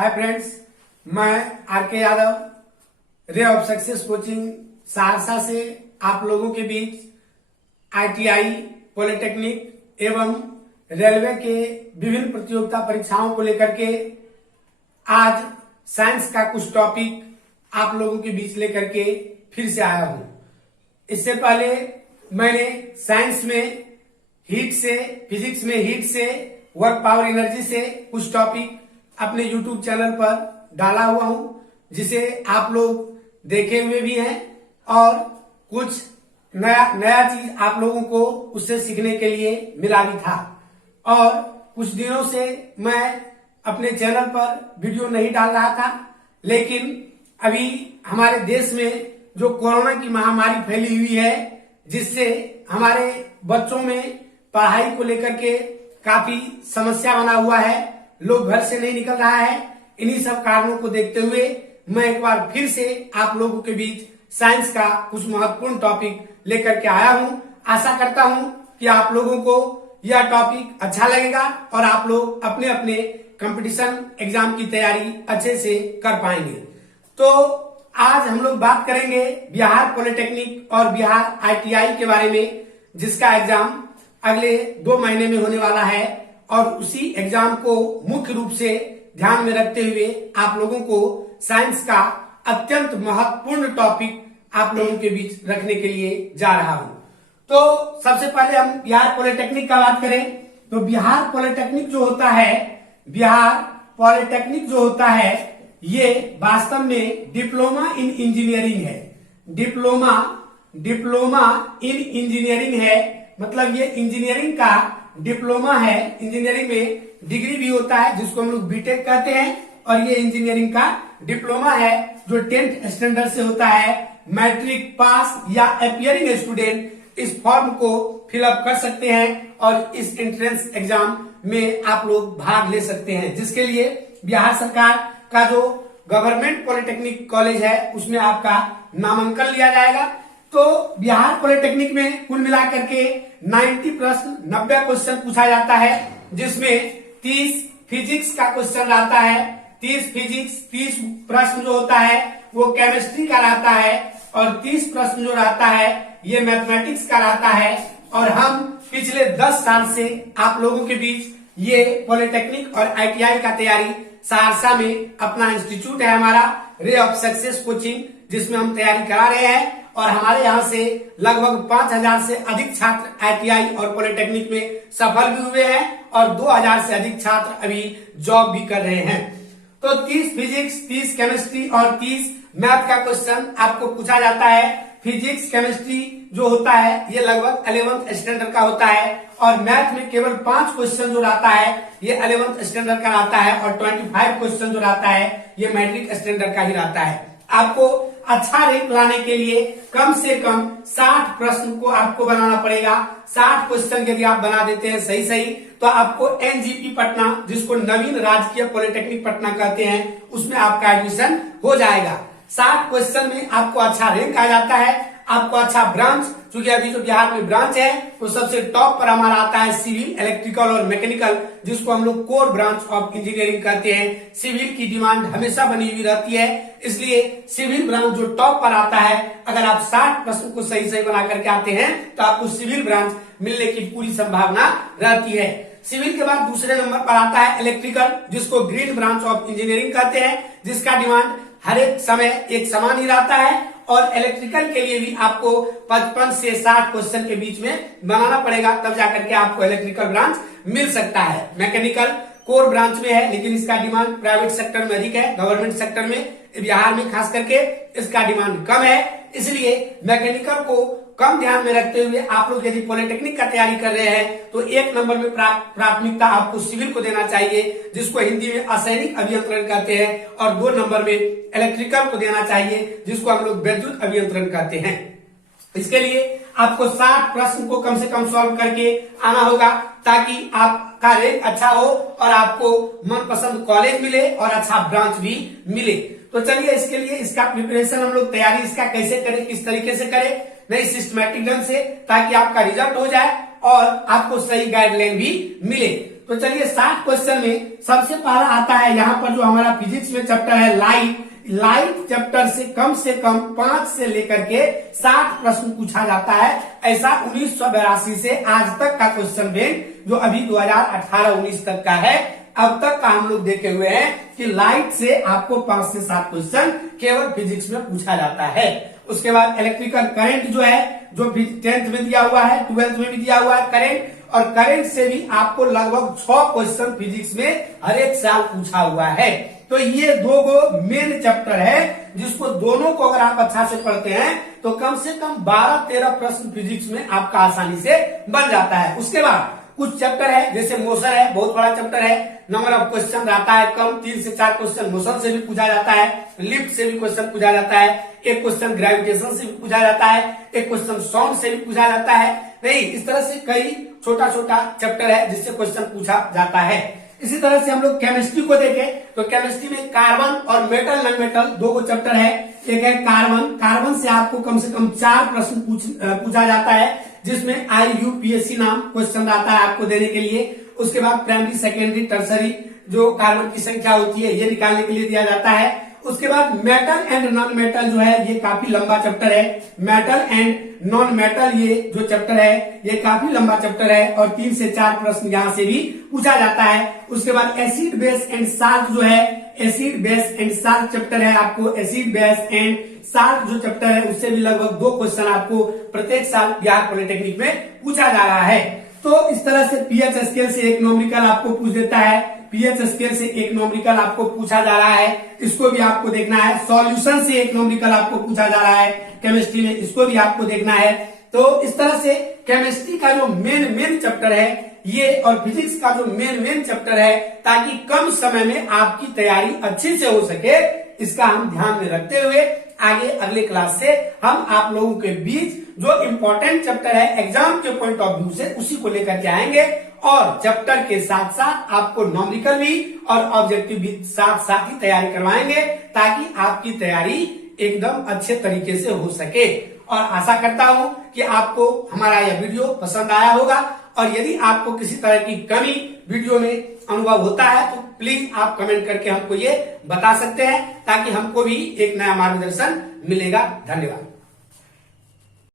हाय friends, मैं R K. Yadav ray of success coaching Saharsa से आप लोगों के बीच आईटीआई, पॉलिटेक्निक एवं रेलवे के विभिन्न प्रतियोगिता परीक्षाओं को लेकर के आज साइंस का कुछ टॉपिक आप लोगों के बीच लेकर के फिर से आया हूं। इससे पहले मैंने साइंस में हीट से, फिजिक्स में हीट से, वर्क पावर एनर्जी से कुछ टॉपिक अपने यूट्यूब चैनल पर डाला हुआ हूं, जिसे आप लोग देखे हुए भी हैं और कुछ नया चीज आप लोगों को उससे सीखने के लिए मिला भी था। और कुछ दिनों से मैं अपने चैनल पर वीडियो नहीं डाल रहा था, लेकिन अभी हमारे देश में जो कोरोना की महामारी फैली हुई है, जिससे हमारे बच्चों में पढ़ाई को लेकर के काफी समस्या बना हुआ है, लोग घर से नहीं निकल रहा है। इन्हीं सब कारणों को देखते हुए मैं एक बार फिर से आप लोगों के बीच साइंस का कुछ महत्वपूर्ण टॉपिक लेकर के आया हूं। आशा करता हूं कि आप लोगों को यह टॉपिक अच्छा लगेगा और आप लोग अपने अपने कंपटीशन एग्जाम की तैयारी अच्छे से कर पाएंगे। तो आज हम लोग बात करेंगे बिहार पॉलिटेक्निक और बिहार आईटीआई के बारे में, जिसका एग्जाम अगले 2 महीने में होने वाला है। और उसी एग्जाम को मुख्य रूप से ध्यान में रखते हुए आप लोगों को साइंस का अत्यंत महत्वपूर्ण टॉपिक आप लोगों के बीच रखने के लिए जा रहा हूं। तो सबसे पहले हम बिहार पॉलिटेक्निक का बात करें तो बिहार पॉलिटेक्निक जो होता है ये वास्तव में डिप्लोमा इन इंजीनियरिंग है। डिप्लोमा इन इंजीनियरिंग है, मतलब ये इंजीनियरिंग का डिप्लोमा है। इंजीनियरिंग में डिग्री भी होता है जिसको हम लोग बीटेक कहते हैं, और ये इंजीनियरिंग का डिप्लोमा है जो 10th स्टैंडर्ड से होता है। मैट्रिक पास या अपीयरिंग स्टूडेंट इस फॉर्म को फिलअप कर सकते हैं और इस एंट्रेंस एग्जाम में आप लोग भाग ले सकते हैं, जिसके लिए बिहार सरकार का जो गवर्नमेंट पॉलिटेक्निक कॉलेज है उसमें आपका नामांकन लिया जाएगा। तो बिहार पॉलिटेक्निक में कुल मिलाकर के 90 प्रश्न, 90 क्वेश्चन पूछा जाता है, जिसमें 30 फिजिक्स का क्वेश्चन रहता है, 30 फिजिक्स, 30 प्रश्न जो होता है वो केमिस्ट्री का रहता है, और 30 प्रश्न जो रहता है ये मैथमेटिक्स का रहता है। और हम पिछले 10 साल से आप लोगों के बीच ये पॉलिटेक्निक और आईटीआई का तैयारी सहरसा में अपना इंस्टीट्यूट है हमारा रे ऑफ सक्सेस कोचिंग, जिसमें हम तैयारी करा रहे हैं। और हमारे यहाँ से लगभग 5000 से अधिक छात्र आईटीआई और पॉलिटेक्निक में सफल भी हुए हैं, और 2000 से अधिक छात्र अभी जॉब भी कर रहे हैं। तो 30 फिजिक्स, 30 केमिस्ट्री और 30 मैथ का क्वेश्चन आपको पूछा जाता है। फिजिक्स केमिस्ट्री जो होता है ये लगभग 11th स्टैंडर्ड का होता है, और मैथ में केवल 5 क्वेश्चन जो रहता है ये 11th स्टैंडर्ड का रहता है, और 25 क्वेश्चन जो रहता है ये मैट्रिक स्टैंडर्ड का ही रहता है। आपको अच्छा रैंक लाने के लिए कम से कम 60 प्रश्न को आपको बनाना पड़ेगा। 60 क्वेश्चन यदि आप बना देते हैं सही तो आपको एनजीपी पटना, जिसको नवीन राजकीय पॉलिटेक्निक पटना कहते हैं, उसमें आपका एडमिशन हो जाएगा। 60 क्वेश्चन में आपको अच्छा रैंक आ जाता है, आपको अच्छा ब्रांच, क्योंकि अभी जो बिहार में ब्रांच है तो सबसे टॉप पर हमारा आता है सिविल, इलेक्ट्रिकल और मैकेनिकल, जिसको हम लोग कोर ब्रांच ऑफ इंजीनियरिंग कहते हैं। सिविल की डिमांड हमेशा बनी हुई रहती है, इसलिए सिविल ब्रांच जो टॉप पर आता है, अगर आप 60 प्रश्न को सही बना करके आते हैं तो आपको सिविल ब्रांच मिलने की पूरी संभावना रहती है। सिविल के बाद दूसरे नंबर पर आता है इलेक्ट्रिकल, जिसको ग्रीन ब्रांच ऑफ इंजीनियरिंग कहते हैं, जिसका डिमांड हर एक समय एक समान ही रहता है। और इलेक्ट्रिकल के लिए भी आपको 55 से 60 क्वेश्चन के बीच में बनाना पड़ेगा, तब जाकर के आपको इलेक्ट्रिकल ब्रांच मिल सकता है। मैकेनिकल कोर ब्रांच में है, लेकिन इसका डिमांड प्राइवेट सेक्टर में अधिक है, गवर्नमेंट सेक्टर में बिहार में खास करके इसका डिमांड कम है। इसलिए मैकेनिकल को कम ध्यान में रखते हुए आप लोग यदि पॉलिटेक्निक का तैयारी कर रहे हैं तो 1 नंबर में प्राथमिकता आपको सिविल को देना चाहिए, जिसको हिंदी में असैनिक अभियंत्रण कहते हैं, और 2 नंबर में इलेक्ट्रिकल को देना चाहिए, जिसको हम लोग विद्युत अभियंत्रण कहते हैं। इसके लिए आपको 60 प्रश्न को कम से कम सॉल्व करके आना होगा, ताकि आपका रैंक अच्छा हो और आपको मनपसंद कॉलेज मिले और अच्छा ब्रांच भी मिले। तो चलिए इसके लिए इसका प्रिपरेशन हम लोग तैयारी इसका कैसे करें, किस तरीके से करें, नई सिस्टमैटिक ढंग से, ताकि आपका रिजल्ट हो जाए और आपको सही गाइडलाइन भी मिले। तो चलिए 60 क्वेश्चन में सबसे पहला आता है यहाँ पर जो हमारा फिजिक्स में चैप्टर है लाइट चैप्टर से कम 5 से लेकर के 60 प्रश्न पूछा जाता है। ऐसा 1982 से आज तक का क्वेश्चन बैंक जो अभी 2018-19 तक का है अब तक का हम लोग देखे हुए हैं कि लाइट से आपको 5 से 7 क्वेश्चन केवल फिजिक्स में पूछा जाता है। उसके बाद इलेक्ट्रिकल करंट जो है जो 10th में दिया हुआ है 12th में भी दिया हुआ है करंट, और करंट से भी आपको लगभग 6 क्वेश्चन फिजिक्स में हर एक साल पूछा हुआ है। तो ये दो मेन चैप्टर है जिसको दोनों को अगर आप अच्छा से पढ़ते हैं तो कम से कम 12-13 प्रश्न फिजिक्स में आपका आसानी से बन जाता है। उसके बाद कुछ चैप्टर है जैसे मोशन है, बहुत बड़ा चैप्टर है, नंबर ऑफ क्वेश्चन रहता है कम, 3 से 4 क्वेश्चन मोशन से भी पूछा जाता है, लिफ्ट से भी क्वेश्चन पूछा जाता है, एक क्वेश्चन ग्रेविटेशन से भी पूछा जाता है, एक क्वेश्चन साउंड से भी पूछा जाता है। नहीं, इस तरह से कई छोटा छोटा चैप्टर है जिससे क्वेश्चन पूछा जाता है। इसी तरह से हम लोग केमिस्ट्री को देखें तो केमिस्ट्री में कार्बन और मेटल नॉन मेटल दो को चैप्टर है। एक है कार्बन से आपको कम से कम 4 प्रश्न पूछा जाता है जिसमें IUPAC नाम क्वेश्चन आता है आपको देने के लिए। उसके बाद प्राइमरी सेकेंडरी टर्सरी जो कार्बन की संख्या होती है ये निकालने के लिए दिया जाता है। उसके बाद मेटल एंड नॉन मेटल जो है ये काफी लंबा चैप्टर है। मेटल एंड नॉन मेटल ये जो चैप्टर है ये काफी लंबा चैप्टर है और 3 से 4 प्रश्न यहाँ से भी पूछा जाता है। उसके बाद एसिड बेस एंड साल्ट जो है, acid base and salt chapter है आपको, एसिड बेस एंड साल्ट जो चैप्टर है उससे भी लगभग 2 क्वेश्चन आपको प्रत्येक साल बिहार पॉलिटेक्निक में पूछा जा रहा है। तो इस तरह से पीएच स्केल से एक नॉमेरिकल आपको पूछ देता है, पीएच स्केल से एक नॉमेरिकल आपको पूछा जा रहा है, इसको भी आपको देखना है। सॉल्यूशन से एक नॉमेरिकल आपको पूछा जा रहा है केमिस्ट्री में, इसको भी आपको देखना है। तो इस तरह से केमिस्ट्री का जो मेन चैप्टर है ये और फिजिक्स का जो मेन चैप्टर है ताकि कम समय में आपकी तैयारी अच्छी से हो सके, इसका हम ध्यान में रखते हुए आगे अगले क्लास से हम आप लोगों के बीच जो इम्पोर्टेंट चैप्टर है एग्जाम के पॉइंट ऑफ व्यू से उसी को लेकर के आएंगे और चैप्टर के साथ साथ आपको नॉमेरिकल भी और ऑब्जेक्टिव भी साथ ही तैयारी करवाएंगे ताकि आपकी तैयारी एकदम अच्छे तरीके से हो सके। और आशा करता हूं कि आपको हमारा यह वीडियो पसंद आया होगा और यदि आपको किसी तरह की कमी वीडियो में अनुभव होता है तो प्लीज आप कमेंट करके हमको ये बता सकते हैं ताकि हमको भी एक नया मार्गदर्शन मिलेगा। धन्यवाद।